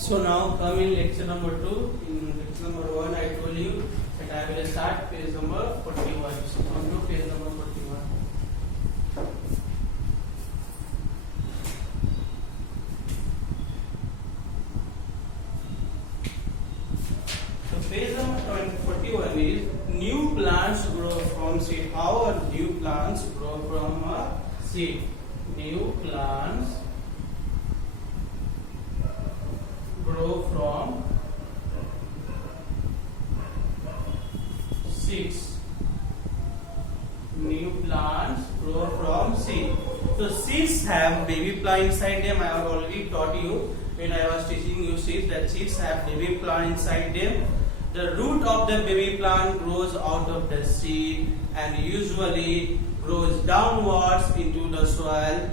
So now come in lecture number 2. In lecture number 1 I told you that I will start page number 41. So come to page number 41. So page number 41 is new plants grow from seed. How are new plants grow from a seed? New plants grow from seeds. New plants grow from seed. So seeds have baby plant inside them. I have already taught you when I was teaching you seeds that seeds have baby plant inside them. The root of the baby plant grows out of the seed and usually grows downwards into the soil.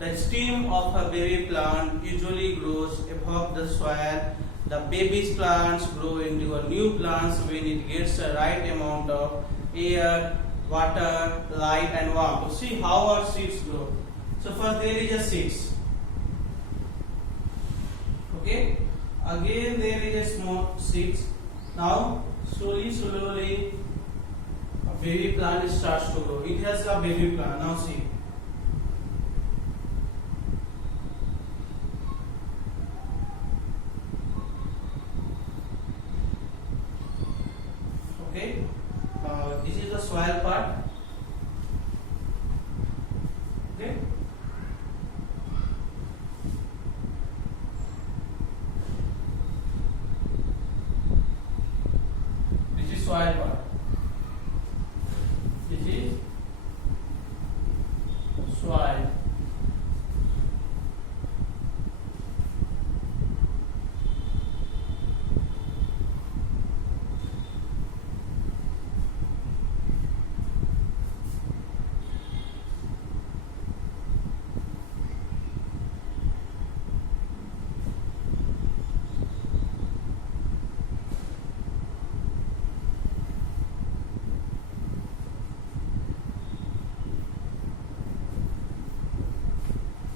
The stem of a baby plant usually grows above the soil. The baby plants grow into a new plants when it gets the right amount of air, water, light and warmth. So see how our seeds grow. So first there is a seeds. Okay. Again there is a small seeds. Now slowly a baby plant starts to grow. It has a baby plant. Now see. Okay, this is the soil part. Okay, this is soil part. This is soil.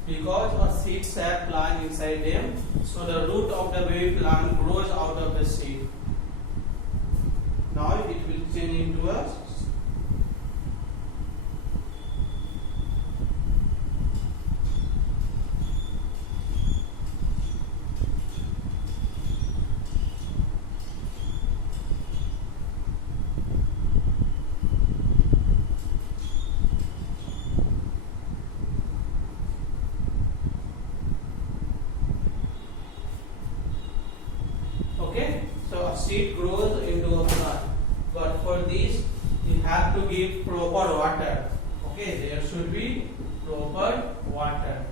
Because a seeds have plant inside them, so the root of the baby plant grows out of the seed. Now it will change into a okay. So a seed grows into a plant, but for this you have to give proper water. Okay, there should be proper water,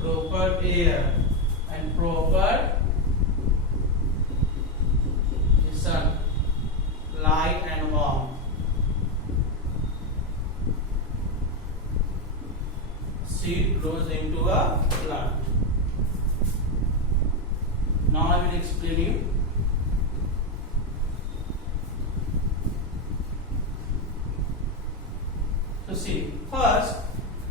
proper air and proper sun, light and warmth. Seed grows into a plant. Now I will explain you. So see, first,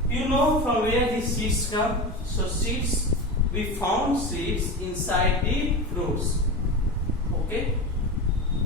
you know from where the seeds come. So seeds, we found seeds inside the fruits. Okay,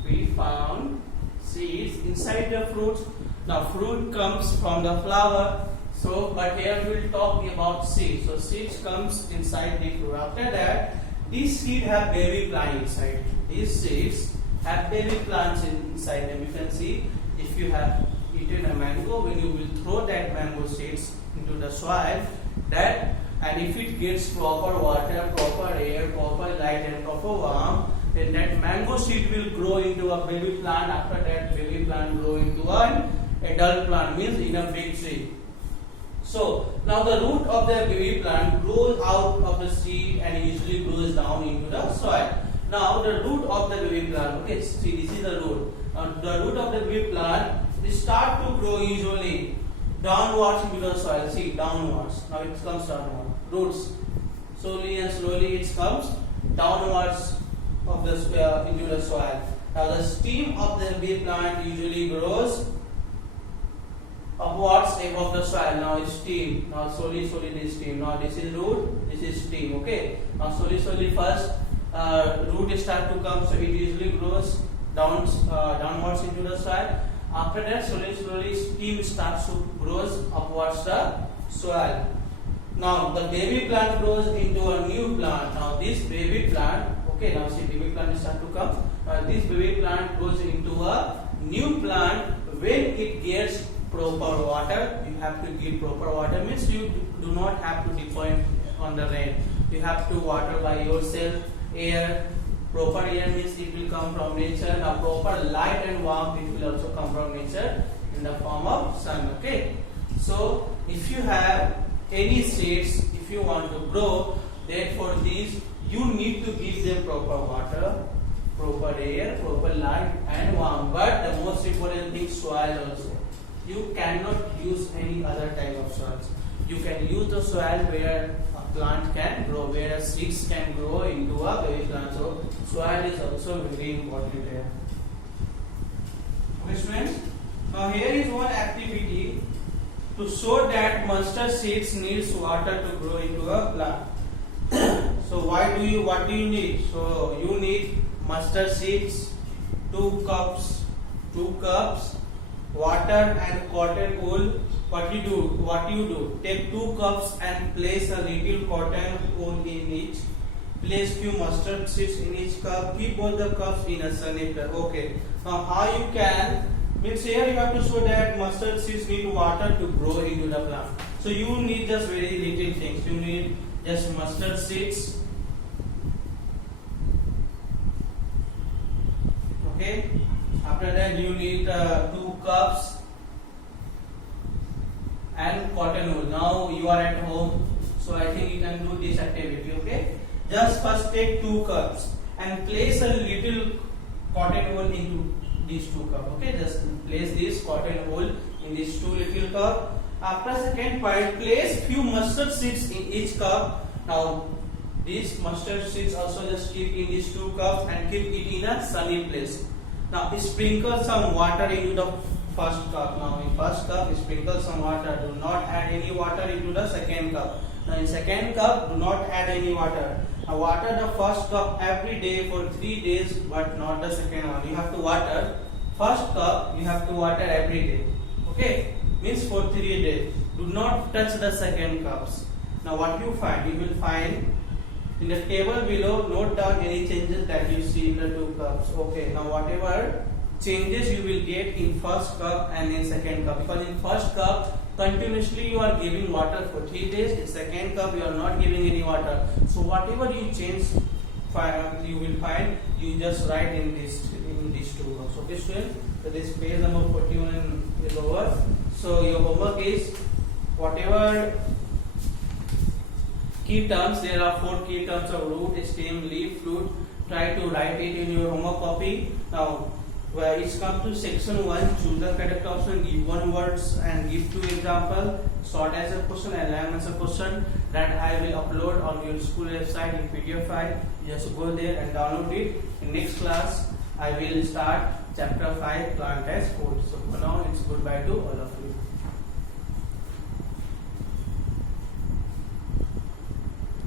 we found seeds inside the fruits. Now fruit comes from the flower. So, but here we will talk about seeds. So seeds comes inside the fruit. After that, these seeds have baby plant inside. These seeds have baby plants inside them. You can see if you have eaten a mango, when you will throw that mango seeds into the soil, that and if it gets proper water, proper air, proper light and proper warmth, then that mango seed will grow into a baby plant. After that, baby plant grow into an adult plant, means in a big tree. So now the root of the baby plant grows out of the seed and usually grows down into the soil. Now the root of the baby plant, okay, see this is the root. The root of the baby plant, they start to grow usually downwards into the soil. See, downwards. Now it comes downwards. Roots. Slowly and slowly it comes downwards of the into the soil. Now the stem of the baby plant usually grows upwards above the soil. Now it's stem. Now slowly this stem. Now this is root, this is stem. Okay. Now slowly first root start to come, so it usually grows downwards into the soil. After that, slowly stem starts to grows upwards the soil. Now the baby plant grows into a new plant. Now this baby plant, okay, now see baby plant start to come. This baby plant goes into a new plant. When it gets proper water, you have to give proper water, means you do not have to depend on the rain. You have to water by yourself. Air, proper air means it will come from nature. Now proper light and warmth, it will also come from nature in the form of sun. Okay, so if you have any seeds, if you want to grow, then for these you need to give them proper water, proper air, proper light and warmth. But the most important thing, soil also. You cannot use any other type of soils. You can use the soil where a plant can grow, where seeds can grow into a baby plant. So soil is also very important here. Okay, students. Now here is one activity to show that mustard seeds needs water to grow into a plant. So what do you need? So you need mustard seeds, 2 cups, water and cotton wool. What you do? Take 2 cups and place a little cotton wool in each. Place few mustard seeds in each cup. Keep both the cups in a sunny place. Okay. Now how you can? Means here you have to show that mustard seeds need water to grow into the plant. So you need just very little things. You need just mustard seeds. Okay. After that you need 2 cups and cotton wool. Now you are at home, so I think you can do this activity. Okay. Just first take 2 cups and place a little cotton wool into these 2 cups. Okay, just place this cotton wool in these 2 little cups. After second part, place few mustard seeds in each cup. Now these mustard seeds also just keep in these 2 cups and keep it in a sunny place. Now sprinkle some water into the first cup. Now in first cup sprinkle some water. Do not add any water into the second cup. Now in second cup do not add any water. Now water the first cup every day for 3 days, but not the second one. You have to water first cup. You have to water every day. Okay, means for 3 days. Do not touch the second cups. Now what you find? You will find in the table below. Note down any changes that you see in the 2 cups. Okay. Now whatever changes you will get in first cup and in second cup, because in first cup continuously you are giving water for 3 days. In second cup you are not giving any water. So whatever you change, you will find, you just write in these 2 cups. Okay, students. So this page number 41 is over. So your homework is whatever key terms, there are 4 key terms of root, stem, leaf, fruit. Try to write it in your homework copy. Now where it's come to section 1, choose the correct option, give 1 words and give 2 example, short as a question and long as a question, that I will upload on your school website in PDF file. Just go there and download it. In next class I will start chapter 5, plant as food. So for now it's goodbye to all of you.